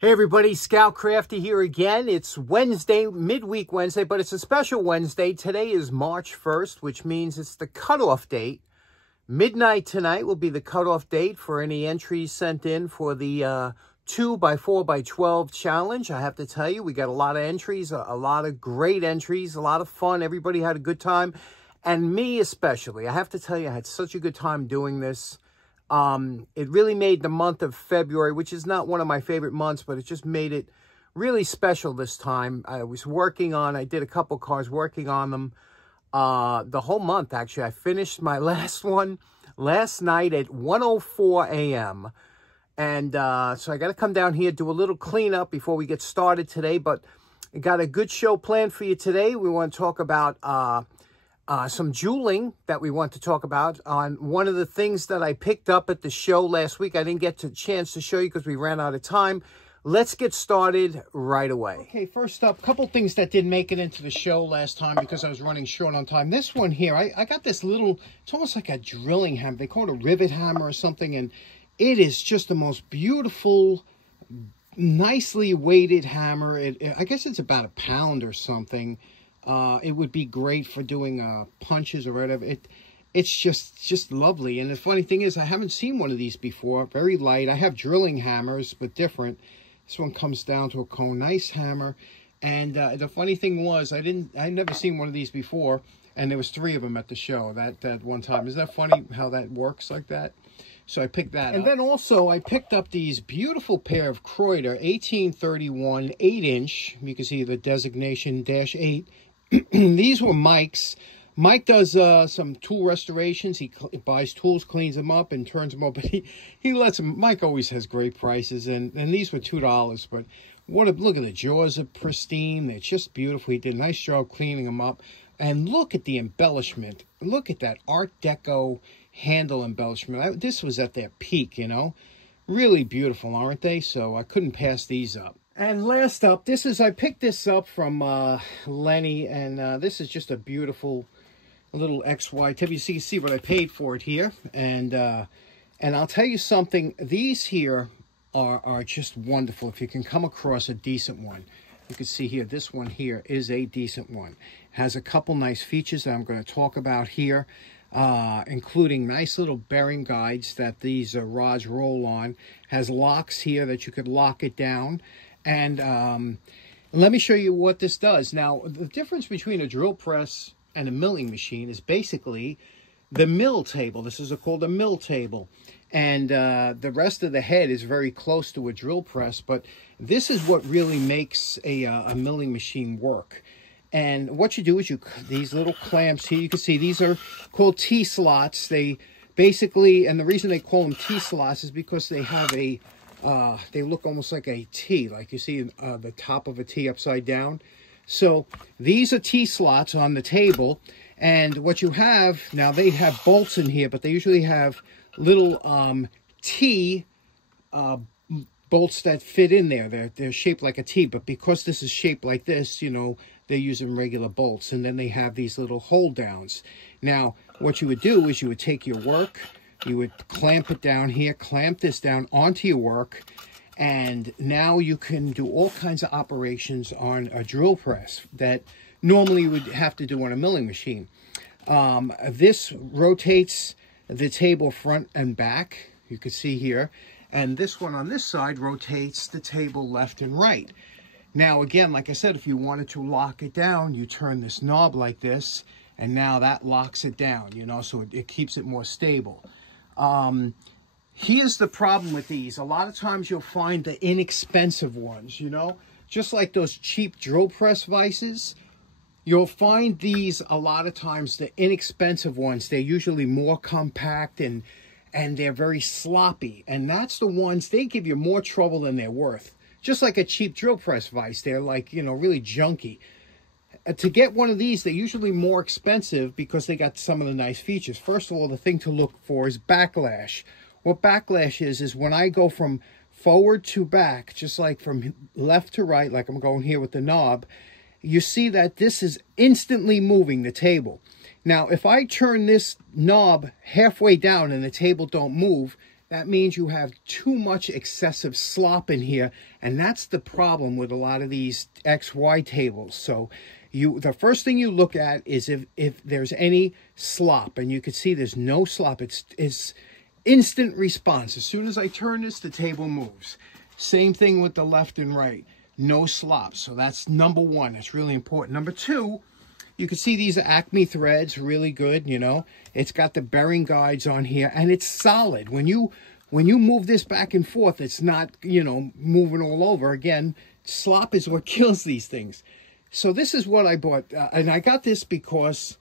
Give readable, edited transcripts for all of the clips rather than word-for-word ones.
Hey everybody, Scout Crafty here again. It's Wednesday, midweek Wednesday, but it's a special Wednesday. Today is March 1st, which means it's the cutoff date. Midnight tonight will be the cutoff date for any entries sent in for the 2x4x12 challenge. I have to tell you, we got a lot of entries, a lot of great entries, a lot of fun. Everybody had a good time, and me especially. I have to tell you, I had such a good time doing this. It really made the month of February, which is not one of my favorite months, but it just made it really special this time. I did a couple cars working on them the whole month, actually. I finished my last one last night at 1:04 a.m. And so I got to come down here, do a little cleanup before we get started today, but I got a good show planned for you today. We want to talk about some jeweling that we want to talk about. On one of the things that I picked up at the show last week, I didn't get a chance to show you because we ran out of time. Let's get started right away. Okay, first up, a couple things that didn't make it into the show last time because I was running short on time. This one here, I got this little, it's almost like a drilling hammer. They call it a rivet hammer or something, and it is just the most beautiful, nicely weighted hammer. I guess it's about a pound or something. It would be great for doing punches or whatever. It's just lovely. And the funny thing is, I haven't seen one of these before. Very light. I have drilling hammers, but different. This one comes down to a cone. Nice hammer. And the funny thing was, I'd never seen one of these before, and there was 3 of them at the show that one time. Isn't that funny how that works like that? So I picked that up. And then also I picked up these beautiful pair of Kreuter 1831 8-inch. You can see the designation -8. These were Mike's. Mike does some tool restorations. He buys tools, cleans them up, and turns them up. But he lets them. Mike always has great prices, and these were $2. But look at the jaws are pristine. They're just beautiful. He did a nice job cleaning them up. And look at the embellishment. Look at that Art Deco handle embellishment. This was at their peak, you know. Really beautiful, aren't they? So I couldn't pass these up. And last up, I picked this up from Lenny, and this is just a beautiful little XY tip. You see what I paid for it here, and I'll tell you something. These here are just wonderful. If you can come across a decent one, you can see here. This one here is a decent one. Has a couple nice features that I'm going to talk about here, including nice little bearing guides that these rods roll on. Has locks here that you could lock it down. And let me show you what this does. Now, the difference between a drill press and a milling machine is basically the mill table. This is called a mill table. And the rest of the head is very close to a drill press. But this is what really makes a milling machine work. And what you do is these little clamps here, you can see these are called T-slots. They basically, and the reason they call them T-slots is because they have they look almost like a T, like you see the top of a T upside down. So these are T-slots on the table, and what you have, now they have bolts in here, but they usually have little T bolts that fit in there. They're shaped like a T, but because this is shaped like this, you know, they're using regular bolts, and then they have these little hold downs. Now, what you would do is you would take your work, you would clamp it down here, clamp this down onto your work, and now you can do all kinds of operations on a drill press that normally you would have to do on a milling machine. This rotates the table front and back, you can see here, and this one on this side rotates the table left and right. Now, again, like I said, if you wanted to lock it down, you turn this knob like this, and now that locks it down, you know, so it keeps it more stable. Here's the problem with these. A lot of times you'll find the inexpensive ones, you know, just like those cheap drill press vices. You'll find these a lot of times, the inexpensive ones, they're usually more compact and they're very sloppy. And that's the ones, they give you more trouble than they're worth. Just like a cheap drill press vise, they're like, you know, really junky. To get one of these, they're usually more expensive because they got some of the nice features. First of all, the thing to look for is backlash. What backlash is when I go from forward to back, just like from left to right, like I'm going here with the knob, you see that this is instantly moving the table. Now, if I turn this knob halfway down and the table don't move, that means you have too much excessive slop in here, and that's the problem with a lot of these XY tables. So the first thing you look at is if there's any slop, and you can see there's no slop. It's instant response. As soon as I turn this, the table moves. Same thing with the left and right. No slop. So that's number one. It's really important. Number two, you can see these are Acme threads, really good, you know. It's got the bearing guides on here, and it's solid. When you move this back and forth, it's not, you know, moving all over. Again, slop is what kills these things. So this is what I bought, and I got this because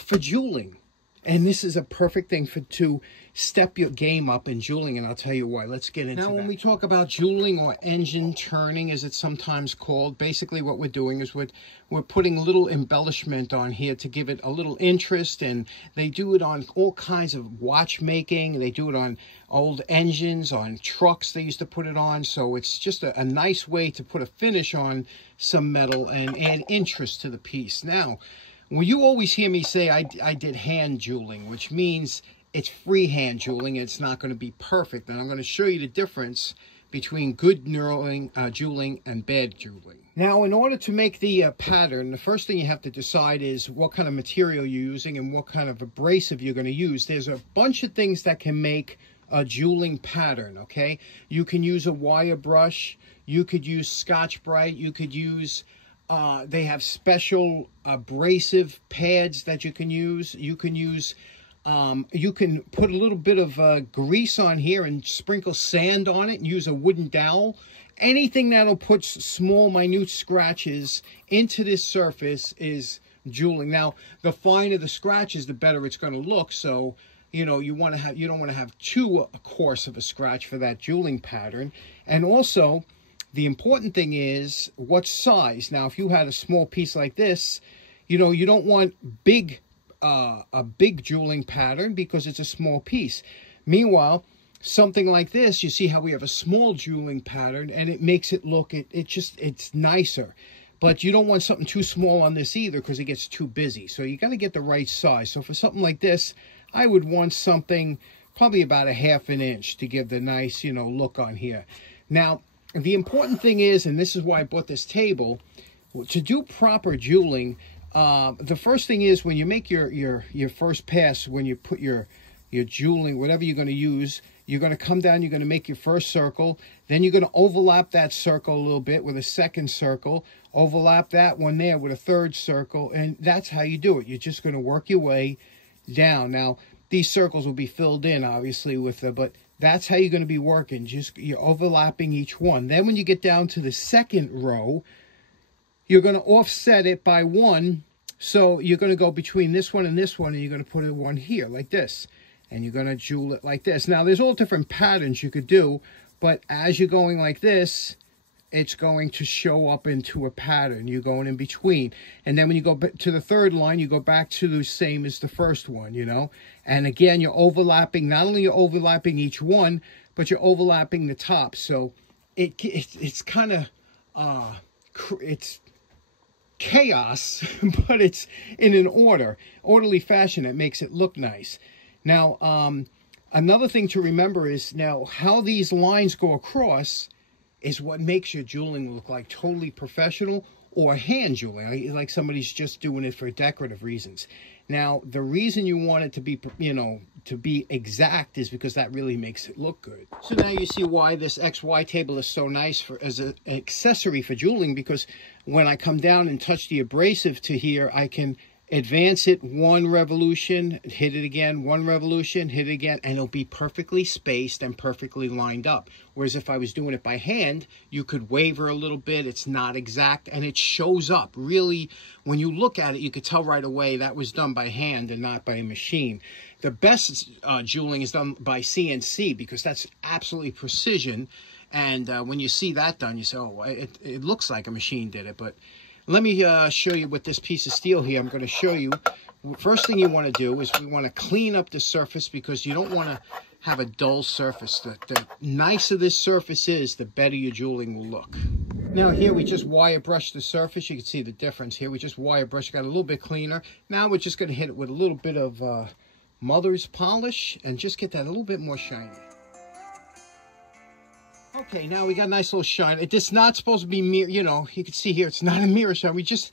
for jeweling. And this is a perfect thing to step your game up in jeweling, and I'll tell you why. Let's get into that. Now, when we talk about jeweling, or engine turning, as it's sometimes called, basically what we're doing is we're putting a little embellishment on here to give it a little interest, and they do it on all kinds of watchmaking. They do it on old engines, on trucks they used to put it on, so it's just a nice way to put a finish on some metal and add interest to the piece. Now, well, you always hear me say I did hand jeweling, which means it's freehand jeweling. It's not going to be perfect. And I'm going to show you the difference between good jeweling and bad jeweling. Now, in order to make the pattern, the first thing you have to decide is what kind of material you're using and what kind of abrasive you're going to use. There's a bunch of things that can make a jeweling pattern, okay? You can use a wire brush. You could use Scotch-Brite. You could use... they have special abrasive pads that you can use. You can use, you can put a little bit of grease on here and sprinkle sand on it and use a wooden dowel. Anything that'll put small, minute scratches into this surface is jeweling. Now, the finer the scratches, the better it's going to look. So, you know, you don't want to have too coarse of a scratch for that jeweling pattern. And also, the important thing is what size. Now, if you had a small piece like this, you know, you don't want a big jeweling pattern because it's a small piece. Meanwhile, something like this, you see how we have a small jeweling pattern, and it makes it look, it's nicer. But you don't want something too small on this either because it gets too busy. So you got to get the right size. So for something like this, I would want something probably about 1/2 inch to give the nice, you know, look on here. Now, the important thing is, and this is why I bought this table, to do proper jeweling, the first thing is when you make your first pass, when you put your jeweling, whatever you're going to use, you're going to come down, you're going to make your first circle, then you're going to overlap that circle a little bit with a second circle, overlap that one there with a third circle, and that's how you do it. You're just going to work your way down. Now, these circles will be filled in, obviously, with but that's how you're going to be working. You're overlapping each one. Then when you get down to the second row, you're going to offset it by 1. So you're going to go between this one, and you're going to put one here like this. And you're going to jewel it like this. Now, there's all different patterns you could do, but as you're going like this, it's going to show up into a pattern. You're going in between. And then when you go to the third line, you go back to the same as the first one, you know. And again, you're overlapping. Not only you're overlapping each one, but you're overlapping the top. So it's kind of, it's chaos, but it's in an orderly fashion that makes it look nice. Now, another thing to remember is now how these lines go across is what makes your jeweling look like totally professional or hand jeweling, like somebody's just doing it for decorative reasons. Now, the reason you want it to be, you know, to be exact is because that really makes it look good. So now you see why this XY table is so nice as an accessory for jeweling, because when I come down and touch the abrasive to here, I can advance it 1 revolution, hit it again, 1 revolution, hit it again, and it'll be perfectly spaced and perfectly lined up. Whereas if I was doing it by hand, you could waver a little bit, it's not exact, and it shows up. Really, when you look at it, you could tell right away that was done by hand and not by a machine. The best jeweling is done by CNC because that's absolutely precision, and when you see that done, you say, oh, it looks like a machine did it, but let me show you with this piece of steel here. I'm going to show you, first thing you want to do is we want to clean up the surface because you don't want to have a dull surface. The nicer this surface is, the better your jeweling will look. Now here we just wire brush the surface. You can see the difference here. We just wire brush, got a little bit cleaner. Now we're just going to hit it with a little bit of mother's polish and just get that a little bit more shiny. Okay, now we got a nice little shine. It's not supposed to be mirror, you know, you can see here, it's not a mirror shine. We just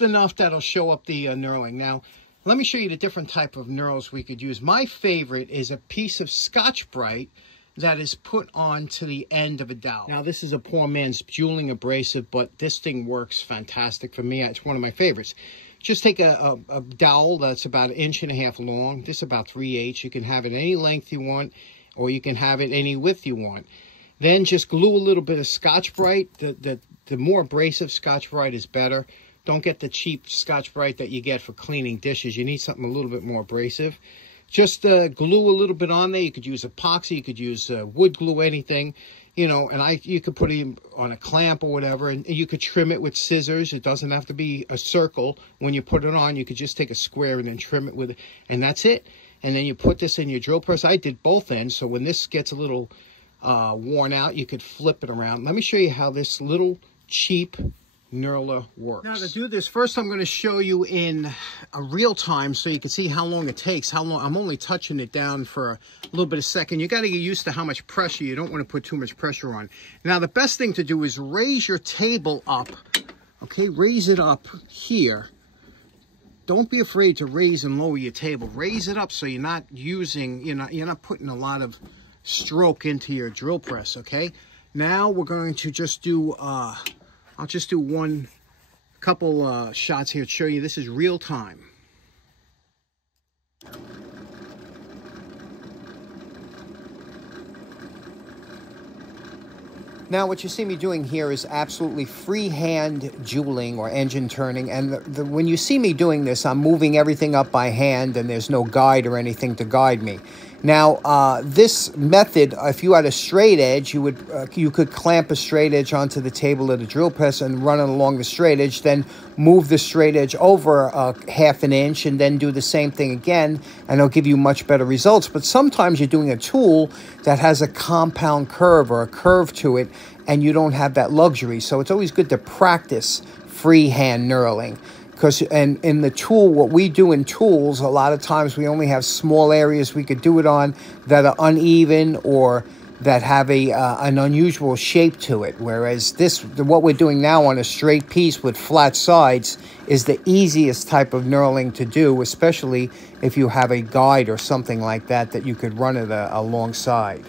enough that'll show up the knurling. Now, let me show you the different type of knurls we could use. My favorite is a piece of Scotch-Brite that is put onto the end of a dowel. Now, this is a poor man's jeweling abrasive, but this thing works fantastic for me. It's one of my favorites. Just take a dowel that's about 1.5 inches long. This is about 3/8. You can have it any length you want, or you can have it any width you want. Then just glue a little bit of Scotch-Brite. The more abrasive Scotch-Brite is better. Don't get the cheap Scotch-Brite that you get for cleaning dishes. You need something a little bit more abrasive. Just glue a little bit on there. You could use epoxy. You could use wood glue, anything. You know, and you could put it on a clamp or whatever, and you could trim it with scissors. It doesn't have to be a circle. When you put it on, you could just take a square and then trim it with it, and that's it. And then you put this in your drill press. I did both ends, so when this gets a little worn out, you could flip it around. Let me show you how this little cheap knurler works. Now, to do this, first I'm going to show you in a real time so you can see how long it takes. How long I'm only touching it down for a little bit of second. You got to get used to how much pressure. You don't want to put too much pressure on. Now, the best thing to do is raise your table up. Okay, raise it up here. Don't be afraid to raise and lower your table. Raise it up so you're not using, you're not putting a lot of stroke into your drill press. Okay, now we're going to just do I'll just do one couple shots here to show you this is real time. Now, what you see me doing here is absolutely freehand jeweling or engine turning. And when you see me doing this, I'm moving everything up by hand, and there's no guide or anything to guide me. Now, this method, if you had a straight edge, you could clamp a straight edge onto the table of the drill press and run it along the straight edge, then move the straight edge over 1/2 inch and then do the same thing again, and it'll give you much better results. But sometimes you're doing a tool that has a compound curve or a curve to it, and you don't have that luxury. So it's always good to practice freehand knurling. Because in the tool, what we do in tools, a lot of times we only have small areas we could do it on that are uneven or that have an unusual shape to it. Whereas what we're doing now on a straight piece with flat sides is the easiest type of knurling to do, especially if you have a guide or something like that you could run it alongside.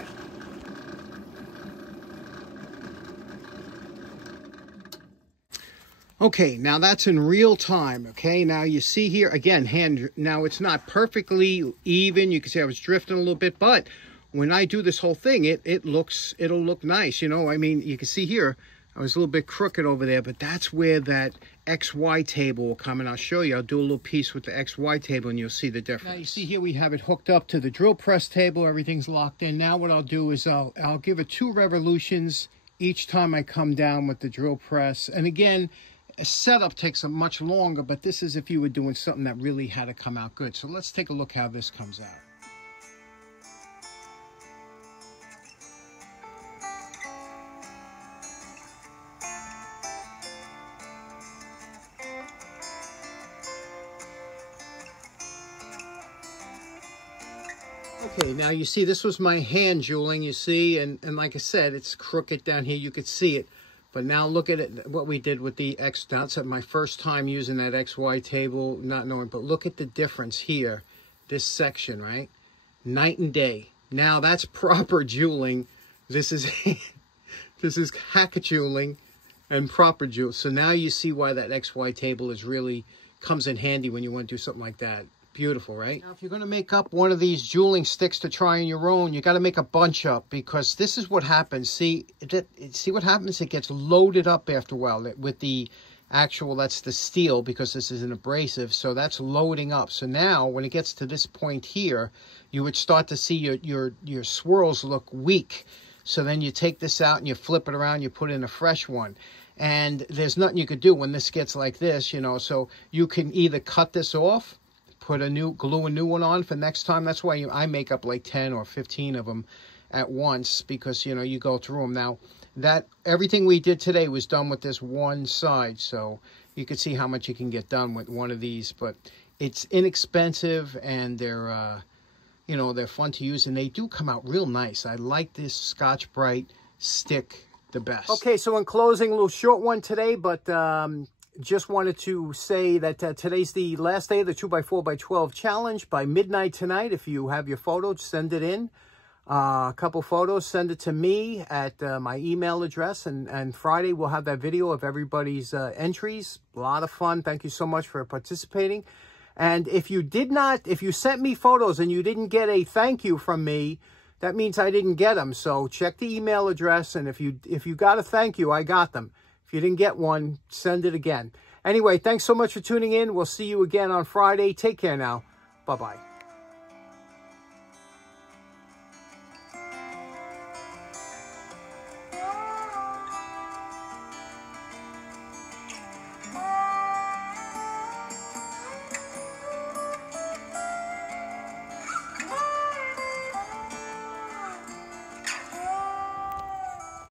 Okay, now that's in real time, okay? Now you see here, again, now it's not perfectly even. You can see I was drifting a little bit, but when I do this whole thing, it'll look nice, you know? I mean, you can see here, I was a little bit crooked over there, but that's where that XY table will come, and I'll show you. I'll do a little piece with the XY table, and you'll see the difference. Now, you see here we have it hooked up to the drill press table. Everything's locked in. Now what I'll do is I'll give it 2 revolutions each time I come down with the drill press. And again, a setup takes much longer, but this is if you were doing something that really had to come out good. So let's take a look how this comes out. Okay, now you see this was my hand jeweling, you see, and like I said, it's crooked down here. You could see it. But now look at it, what we did with the X. That's my first time using that XY table, not knowing. But look at the difference here, this section, right? Night and day. Now that's proper jeweling. This is hack jeweling and proper jewel. So now you see why that XY table comes in handy when you want to do something like that. Beautiful, right? Now, if you're going to make up one of these jeweling sticks to try on your own, you got to make a bunch up, because this is what happens. See what happens? It gets loaded up after a while with the actual, that's the steel, because this is an abrasive, so that's loading up. So now, when it gets to this point here, you would start to see your swirls look weak. So then you take this out and you flip it around, you put in a fresh one. And there's nothing you could do when this gets like this, you know, so you can either cut this off, glue a new one on for next time. That's why I make up like 10 or 15 of them at once, because, you know, you go through them. Now, everything we did today was done with this one side, so you can see how much you can get done with one of these. But it's inexpensive, and they're, you know, they're fun to use, and they do come out real nice. I like this Scotch-Brite stick the best. Okay, so in closing, a little short one today, but just wanted to say that today's the last day of the 2x4x12 challenge. By midnight tonight, if you have your photos, send it in. A couple photos, send it to me at my email address. And Friday, we'll have that video of everybody's entries. A lot of fun. Thank you so much for participating. And if you sent me photos and you didn't get a thank you from me, that means I didn't get them. So check the email address. And if you got a thank you, I got them. If you didn't get one, send it again. Anyway, thanks so much for tuning in. We'll see you again on Friday. Take care now. Bye-bye.